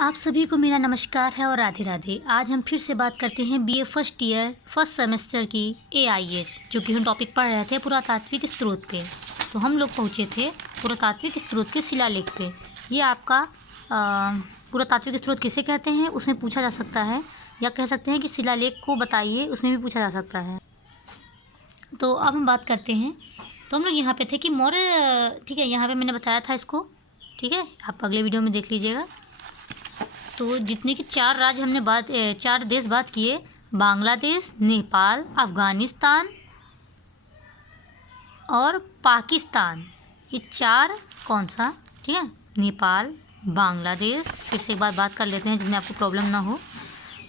आप सभी को मेरा नमस्कार है और राधे राधे। आज हम फिर से बात करते हैं BA first year first semester की एआईएस, जो कि हम टॉपिक पढ़ रहे थे पुरातात्विक स्रोत पे। तो हम लोग पहुँचे थे पुरातात्विक स्रोत के शिलालेख पे। ये आपका पुरातात्विक स्रोत किसे कहते हैं उसमें पूछा जा सकता है, या कह सकते हैं कि शिलालेख को बताइए, उसमें भी पूछा जा सकता है। तो अब हम बात करते हैं। तो हम लोग यहाँ पे थे कि मौर्य, ठीक है, यहाँ पे मैंने बताया था इसको, ठीक है, आप अगले वीडियो में देख लीजिएगा। तो जितने कि 4 राज्य हमने 4 देश बात किए, बांग्लादेश, नेपाल, अफ़गानिस्तान और पाकिस्तान। ये 4 कौन सा, ठीक है, नेपाल, बांग्लादेश। फिर से एक बार बात कर लेते हैं जिसमें आपको प्रॉब्लम ना हो।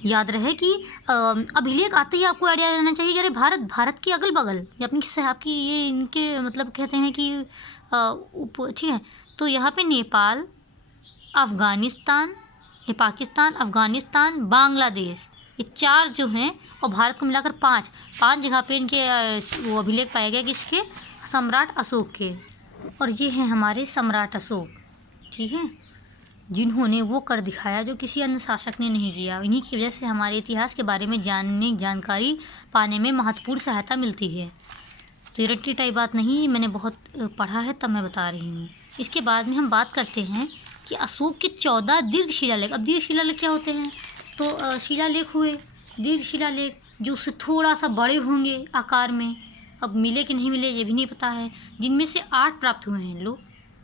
याद रहे कि अभिलेख आते ही आपको आइडिया रहना चाहिए कि अरे भारत के अगल बगल या अपनी आपकी ये इनके मतलब कहते हैं कि ठीक है। तो यहाँ पे नेपाल, अफ़गानिस्तान, ये पाकिस्तान, अफ़गानिस्तान, बांग्लादेश, ये 4 जो हैं, और भारत को मिलाकर 5 जगह पे इनके वो अभिलेख पाए गए किसके, सम्राट अशोक के। और ये हैं हमारे सम्राट अशोक, ठीक है, जिन्होंने वो कर दिखाया जो किसी अन्य शासक ने नहीं किया। इन्हीं की वजह से हमारे इतिहास के बारे में जानकारी पाने में महत्वपूर्ण सहायता मिलती है। तो ये रट्टी टाइप बात नहीं, मैंने बहुत पढ़ा है तब मैं बता रही हूँ। इसके बाद में हम बात करते हैं कि अशोक के 14 दीर्घ शिलालेख। अब दीर्घ शिलालेख क्या होते हैं? तो शिलालेख हुए दीर्घ शिलालेख जो उससे थोड़ा सा बड़े होंगे आकार में। अब मिले कि नहीं मिले ये भी नहीं पता है। जिनमें से 8 प्राप्त हुए हैं। लो,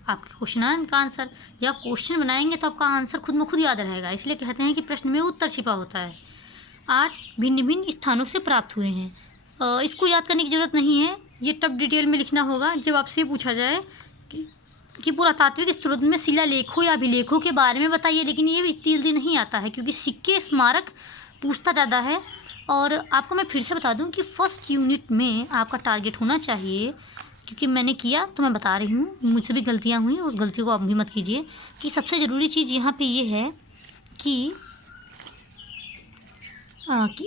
आपके क्वेश्चन का आंसर, जब आप क्वेश्चन बनाएंगे तो आपका आंसर खुद में खुद याद रहेगा। इसलिए कहते हैं कि प्रश्न में उत्तर छिपा होता है। 8 भिन्न भिन्न स्थानों से प्राप्त हुए हैं। इसको याद करने की ज़रूरत नहीं है, ये तब डिटेल में लिखना होगा जब आपसे पूछा जाए कि पुरातात्विक स्रोत में शिलालेखों या अभिलेखों के बारे में बताइए। लेकिन ये इतनी जल्दी नहीं आता है क्योंकि सिक्के स्मारक पूछता ज़्यादा है। और आपको मैं फिर से बता दूं कि फर्स्ट यूनिट में आपका टारगेट होना चाहिए, क्योंकि मैंने किया तो मैं बता रही हूँ, मुझसे भी गलतियाँ हुई, उस गलती को आप भी मत कीजिए। कि सबसे ज़रूरी चीज़ यहाँ पे ये है कि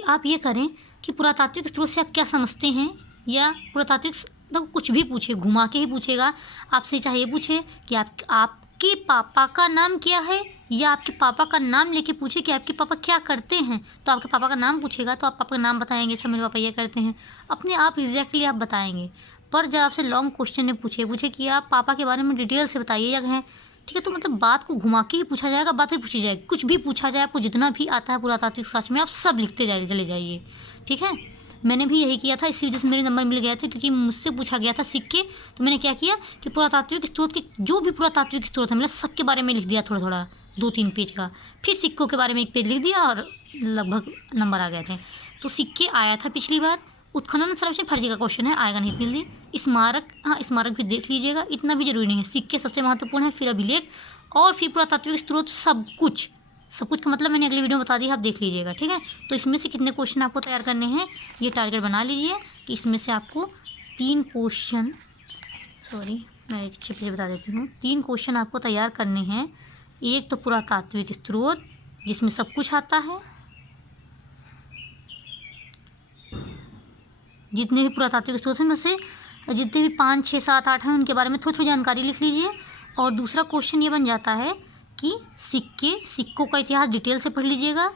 आप ये करें कि पुरातात्विक स्रोत से आप क्या समझते हैं, या पुरातात्विक तो कुछ भी पूछे, घुमा के ही पूछेगा आपसे। चाहे ये पूछे कि आपके पापा का नाम क्या है, या आपके पापा का नाम लेके पूछे कि आपके पापा क्या करते हैं, तो आपके पापा का नाम पूछेगा तो आप पापा का नाम बताएंगे, अच्छा मेरे पापा ये करते हैं, अपने आप एग्जैक्टली आप बताएंगे। पर जब आपसे लॉन्ग क्वेश्चन में पूछे कि आप पापा के बारे में डिटेल से बताइए या कहें, ठीक है, तो मतलब बात को घुमा के ही पूछा जाएगा, बात ही पूछी जाएगी। कुछ भी पूछा जाए, आपको जितना भी आता है पुरातात्विक शास्त्र में आप सब लिखते चले जाइए, ठीक है। मैंने भी यही किया था, इसी वजह से मेरे नंबर मिल गए थे, क्योंकि मुझसे पूछा गया था सिक्के। तो मैंने क्या किया कि पुरातात्विक स्रोत के जो भी पुरातात्विक स्रोत है मैंने सबके बारे में लिख दिया, थोड़ा थोड़ा 2-3 पेज का। फिर सिक्कों के बारे में 1 पेज लिख दिया और लगभग नंबर आ गए थे। तो सिक्के आया था पिछली बार। उत्खनन सर्वेक्षण फर्जी का क्वेश्चन है, आएगा नहीं इतनी जल्दी। स्मारक, हाँ स्मारक भी देख लीजिएगा, इतना भी जरूरी नहीं है। सिक्के सबसे महत्वपूर्ण है, फिर अभिलेख, और फिर पुरातात्विक स्रोत। सब कुछ का मतलब मैंने अगली वीडियो में बता दिया, आप देख लीजिएगा, ठीक है। तो इसमें से कितने क्वेश्चन आपको तैयार करने हैं ये टारगेट बना लीजिए कि इसमें से आपको 3 क्वेश्चन, मैं एक चिप से बता देती हूँ, 3 क्वेश्चन आपको तैयार करने हैं। एक तो पुरातात्विक स्रोत जिसमें सब कुछ आता है, जितने भी पुरातात्विक स्रोत हैं उनमें से जितने भी 5, 6, 7, 8 हैं उनके बारे में थोड़ी थोड़ी जानकारी लिख लीजिए। और दूसरा क्वेश्चन ये बन जाता है कि सिक्कों का इतिहास डिटेल से पढ़ लीजिएगा।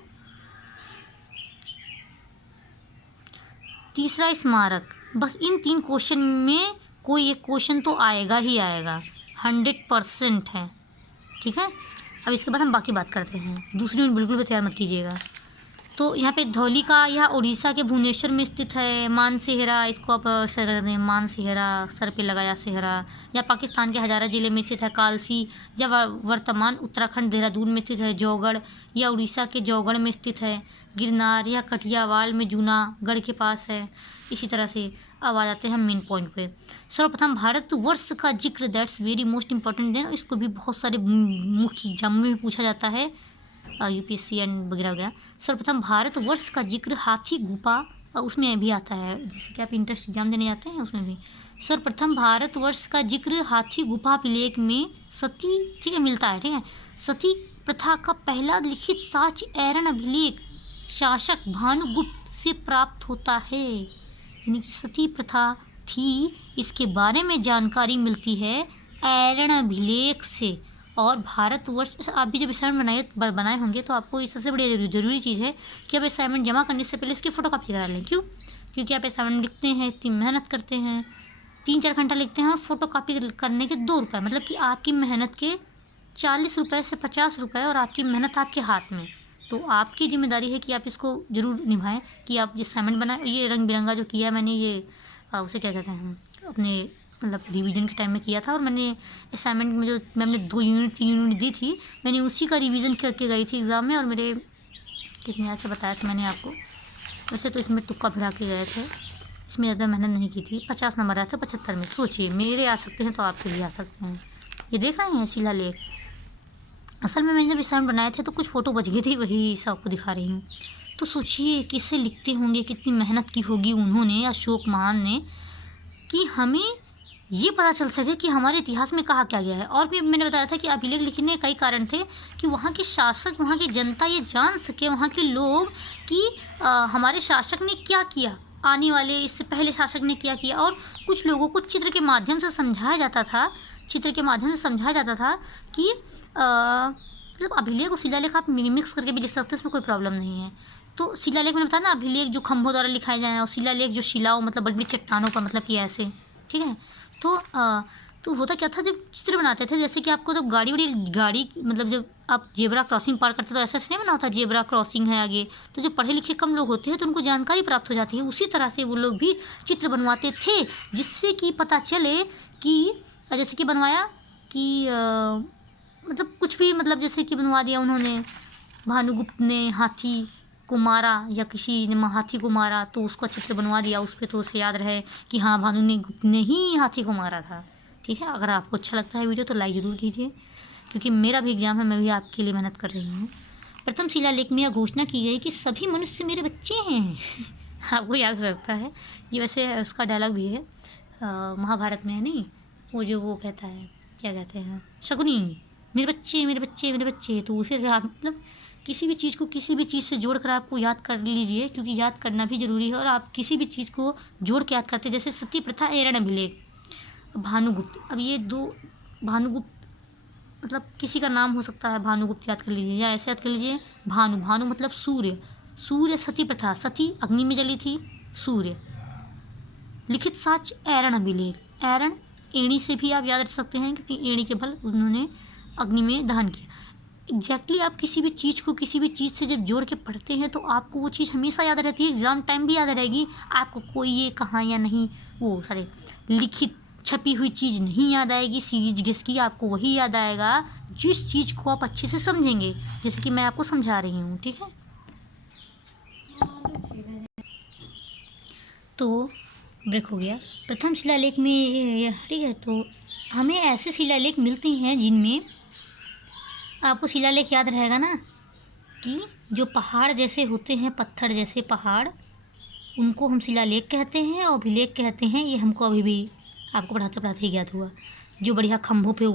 तीसरा स्मारक। बस इन 3 क्वेश्चन में कोई एक क्वेश्चन तो आएगा ही आएगा, 100% है, ठीक है। अब इसके बाद हम बाकी बात करते हैं। दूसरी यूनिट बिल्कुल भी तैयार मत कीजिएगा। तो यहाँ पे धौलिका या उड़ीसा के भुवनेश्वर में स्थित है। मानसेहरा, इसको आप सर कर दें, मानसेहरा, सर पे लगाया सेहरा। या पाकिस्तान के हजारा ज़िले में स्थित है कालसी, या वर्तमान उत्तराखंड देहरादून में स्थित है जौगढ़, या उड़ीसा के जौगढ़ में स्थित है। गिरनार या कठियावाड़ में जूनागढ़ के पास है। इसी तरह से अब आ जाते हैं हम मेन पॉइंट पे। सर्वप्रथम भारतवर्ष का जिक्र, that's very most important then, इसको भी बहुत सारे मुख्य एग्जाम में भी पूछा जाता है, यूपीएससी एंड वगैरह वगैरह। सर्वप्रथम भारतवर्ष का जिक्र हाथी गुफा, उसमें भी आता है, जिससे कि आप इंट्रेंस एग्जाम देने जाते हैं उसमें भी। सर्वप्रथम भारतवर्ष का जिक्र हाथी गुफा अभिलेख में सती, ठीक है, मिलता है, ठीक है। सती प्रथा का पहला लिखित साक्ष्य ऐरन अभिलेख शासक भानुगुप्त से प्राप्त होता है। यानी कि सती प्रथा थी, इसके बारे में जानकारी मिलती है ऐरन अभिलेख से। और भारतवर्ष आप भी जब असाइनमेंट बनाए होंगे तो आपको ये सबसे बड़ी ज़रूरी चीज़ है कि आप असाइनमेंट जमा करने से पहले इसकी फ़ोटोकॉपी करा लें। क्यों? क्योंकि आप असाइनमेंट लिखते हैं, इतनी मेहनत करते हैं, 3-4 घंटा लिखते हैं और फ़ोटोकॉपी करने के 2 रुपये, मतलब कि आपकी मेहनत के 40 रुपये से 50 रुपये और आपकी मेहनत आपके हाथ में। तो आपकी ज़िम्मेदारी है कि आप इसको ज़रूर निभाएं कि आप जिस असाइनमेंट बनाए, ये रंग बिरंगा जो किया मैंने, ये उसे क्या कहते हैं, अपने मतलब रिवीजन के टाइम में किया था। और मैंने असाइनमेंट में जो मैम ने 2 यूनिट 3 यूनिट दी थी, मैंने उसी का रिवीजन करके गई थी एग्ज़ाम में, और मेरे कितने आके बताया था मैंने आपको। वैसे तो इसमें तुक्का भिड़ा के गए थे, इसमें ज़्यादा मेहनत नहीं की थी। 50 नंबर आए थे 75 में। सोचिए मेरे आ सकते हैं तो आपके भी आ सकते हैं। ये देख रहे हैं शिलालेख। असल में मैंने जब असाइनमेंट बनाए थे तो कुछ फ़ोटो बच गई थी, वही सब आपको दिखा रही हूँ। तो सोचिए किससे लिखते होंगे, कितनी मेहनत की होगी उन्होंने, अशोक महान ने, कि हमें ये पता चल सके कि हमारे इतिहास में कहा क्या गया है। और भी मैंने बताया था कि अभिलेख लिखने के कई कारण थे कि वहाँ के शासक, वहाँ की जनता ये जान सके, वहाँ के लोग, कि हमारे शासक ने क्या किया, आने वाले इससे पहले शासक ने क्या किया। और कुछ लोगों को चित्र के माध्यम से समझाया जाता था, कि मतलब अभिलेख और शिलालेख आप मिक्स करके भी लिख सकते हैं, इसमें कोई प्रॉब्लम नहीं है। तो शिलालेख मैंने बताया ना, अभिलेख जो खंभों द्वारा लिखाए जाए, और शिलालेख जो शिलाओं मतलब बड़ी बड़ी चट्टानों पर, मतलब कि ऐसे, ठीक है। तो होता क्या था, जब चित्र बनाते थे, जैसे कि आपको तो गाड़ी मतलब जब आप जेब्रा क्रॉसिंग पार करते तो ऐसा नहीं बना होता, जेब्रा क्रॉसिंग है आगे, तो जो पढ़े लिखे कम लोग होते हैं तो उनको जानकारी प्राप्त हो जाती है। उसी तरह से वो लोग भी चित्र बनवाते थे, जिससे कि पता चले कि जैसे कि बनवाया कि मतलब कुछ भी, मतलब जैसे कि बनवा दिया उन्होंने, भानुगुप्त ने हाथी को मारा या किसी ने हाथी को मारा, तो उसका चित्र बनवा दिया उस पर, तो उसे याद रहे कि हाँ गुप्त ने ही हाथी को मारा था। ठीक है, अगर आपको अच्छा लगता है वीडियो तो लाइक ज़रूर कीजिए, क्योंकि मेरा भी एग्ज़ाम है, मैं भी आपके लिए मेहनत कर रही हूँ। प्रथम शिलालेख में यह घोषणा की गई कि सभी मनुष्य मेरे बच्चे हैं। आपको याद हो सकता है, ये वैसे उसका डायलॉग भी है महाभारत में, है नहीं, वो कहता है, क्या कहते हैं, शकुनी, मेरे बच्चे मेरे बच्चे मेरे बच्चे। तो उसे मतलब किसी भी चीज़ को किसी भी चीज़ से जोड़ कर आपको याद कर लीजिए, क्योंकि याद करना भी ज़रूरी है। और आप किसी भी चीज़ को जोड़ के याद करते, जैसे सती प्रथा, एरण अभिलेख, भानुगुप्त। अब ये 2 भानुगुप्त मतलब किसी का नाम हो सकता है, भानुगुप्त याद कर लीजिए, या ऐसे याद कर लीजिए, भानु मतलब सूर्य, सती प्रथा, सती अग्नि में जली थी, सूर्य। लिखित साक्ष्य एरण अभिलेख, एरण एड़ी से भी आप याद रख सकते हैं, क्योंकि एड़ी के बल उन्होंने अग्नि में दहन किया। एग्जैक्टली आप किसी भी चीज़ को किसी भी चीज़ से जब जोड़ के पढ़ते हैं तो आपको वो चीज़ हमेशा याद रहती है, एग्ज़ाम टाइम भी याद रहेगी आपको। कोई ये कहाँ या नहीं, वो सारे लिखित छपी हुई चीज़ नहीं याद आएगी, सीरीज गेस की आपको वही याद आएगा जिस चीज़ को आप अच्छे से समझेंगे, जैसे कि मैं आपको समझा रही हूँ। ठीक है, तो ब्रेक हो गया। प्रथम शिलालेख में, ठीक है, तो हमें ऐसे शिलालेख मिलते हैं जिनमें आपको शिलालेख याद रहेगा ना, कि जो पहाड़ जैसे होते हैं, पत्थर जैसे पहाड़, उनको हम शिलालेख कहते हैं और अभिलेख कहते हैं। ये हमको अभी भी आपको पढ़ाते पढ़ाते ही ज्ञात हुआ। जो बढ़िया खंभों पे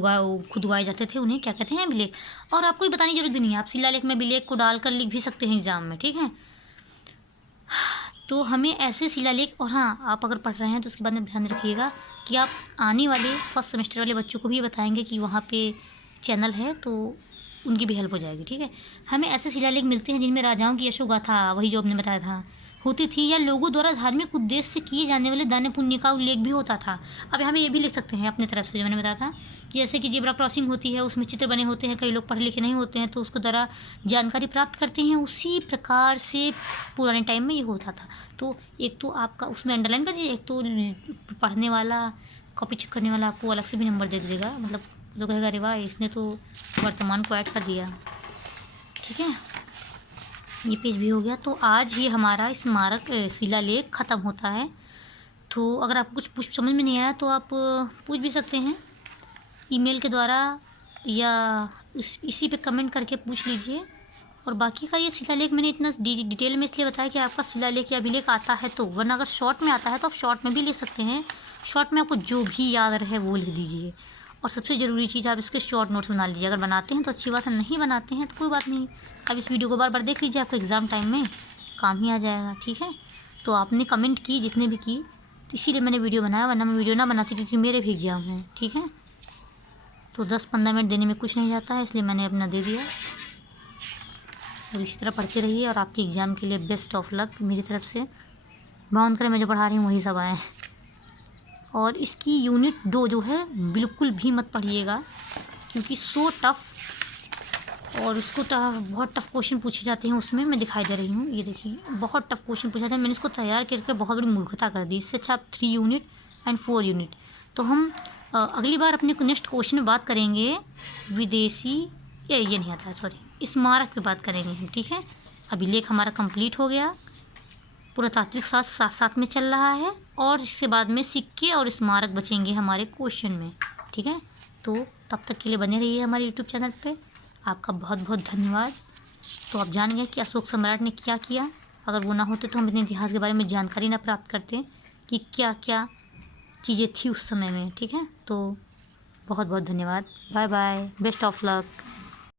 खुदवाए जाते थे उन्हें क्या कहते हैं, अभिलेख। और आपको ये बताने की जरूरत भी नहीं है, आप शिलालेख में अभिलेख को डालकर लिख भी सकते हैं एग्ज़ाम में। ठीक है, तो हमें ऐसे शिलालेख, और हाँ, आप अगर पढ़ रहे हैं तो उसके बाद में ध्यान रखिएगा कि आप आने वाले फर्स्ट सेमेस्टर वाले बच्चों को भी बताएंगे कि वहाँ पे चैनल है, तो उनकी भी हेल्प हो जाएगी। ठीक है, हमें ऐसे शिलालेख मिलते हैं जिनमें राजाओं की यशोगाथा, वही जो आपने बताया था, होती थी, या लोगों द्वारा धार्मिक उद्देश्य से किए जाने वाले दान पुण्य का उल्लेख भी होता था। अब हमें ये भी लिख सकते हैं अपने तरफ से, जो मैंने बताया था कि जैसे कि जेब्रा क्रॉसिंग होती है, उसमें चित्र बने होते हैं, कई लोग पढ़े लिखे नहीं होते हैं तो उसको द्वारा जानकारी प्राप्त करते हैं, उसी प्रकार से पुराने टाइम में ये होता था। तो एक तो आपका उसमें अंडरलाइन कर दीजिए, एक तो पढ़ने वाला, कॉपी चेक करने वाला आपको अलग से भी नंबर दे देगा, मतलब जो कहेगा अरे वाह इसने तो वर्तमान को ऐड कर दिया। ठीक है, ये पेज भी हो गया। तो आज ही हमारा स्मारक शिलालेख ख़त्म होता है। तो अगर आपको कुछ समझ में नहीं आया तो आप पूछ भी सकते हैं ईमेल के द्वारा, या इसी पे कमेंट करके पूछ लीजिए। और बाकी का ये शिलालेख मैंने इतना डिटेल में इसलिए बताया कि आपका शिलालेख या अभिलेख आता है तो, वरना अगर शॉर्ट में आता है तो आप शॉर्ट में भी ले सकते हैं। शॉर्ट में आपको जो भी याद रहे वो लिख दीजिए। और सबसे ज़रूरी चीज़, आप इसके शॉर्ट नोट्स बना लीजिए। अगर बनाते हैं तो अच्छी बात है, नहीं बनाते हैं तो कोई बात नहीं, अब इस वीडियो को बार बार देख लीजिए, आपको एग्ज़ाम टाइम में काम ही आ जाएगा। ठीक है, तो आपने कमेंट की जितने भी की, तो इसीलिए मैंने वीडियो बनाया, वरना मैं वीडियो ना बनाती क्योंकि मेरे भी एग्ज़ाम हैं। ठीक है, तो तो 10-15 मिनट देने में कुछ नहीं जाता है, इसलिए मैंने अपना दे दिया। और इसी तरह पढ़ते रहिए और आपके एग्ज़ाम के लिए बेस्ट ऑफ लक मेरी तरफ से। भगवान करे मैं जो पढ़ा रही हूँ वही सब आए। और इसकी यूनिट 2 जो है बिल्कुल भी मत पढ़िएगा, क्योंकि सो टफ़, और उसको बहुत टफ़ क्वेश्चन पूछे जाते हैं उसमें। मैं दिखाई दे रही हूँ, ये देखिए बहुत टफ़ क्वेश्चन पूछे जाते हैं। मैंने इसको तैयार करके बहुत बड़ी मूर्खता कर दी। इससे अच्छा आप 3 यूनिट एंड 4 यूनिट। तो हम अगली बार अपने नेक्स्ट क्वेश्चन में बात करेंगे विदेशी, ये नहीं आता है, सॉरी, स्मारक पे बात करेंगे हम, ठीक है। अभिलेख हमारा कंप्लीट हो गया, पुरातात्विक साथ साथ में चल रहा है, और इसके बाद में सिक्के और स्मारक बचेंगे हमारे क्वेश्चन में, ठीक है। तो तब तक के लिए बने रहिए हमारे यूट्यूब चैनल पे। आपका बहुत बहुत धन्यवाद। तो आप जान गए कि अशोक सम्राट ने क्या किया। अगर वो ना होते तो हम इतने इतिहास के बारे में जानकारी ना प्राप्त करते कि क्या क्या चीज़ें थी उस समय में, ठीक है। तो बहुत बहुत धन्यवाद। Bye bye, best of luck.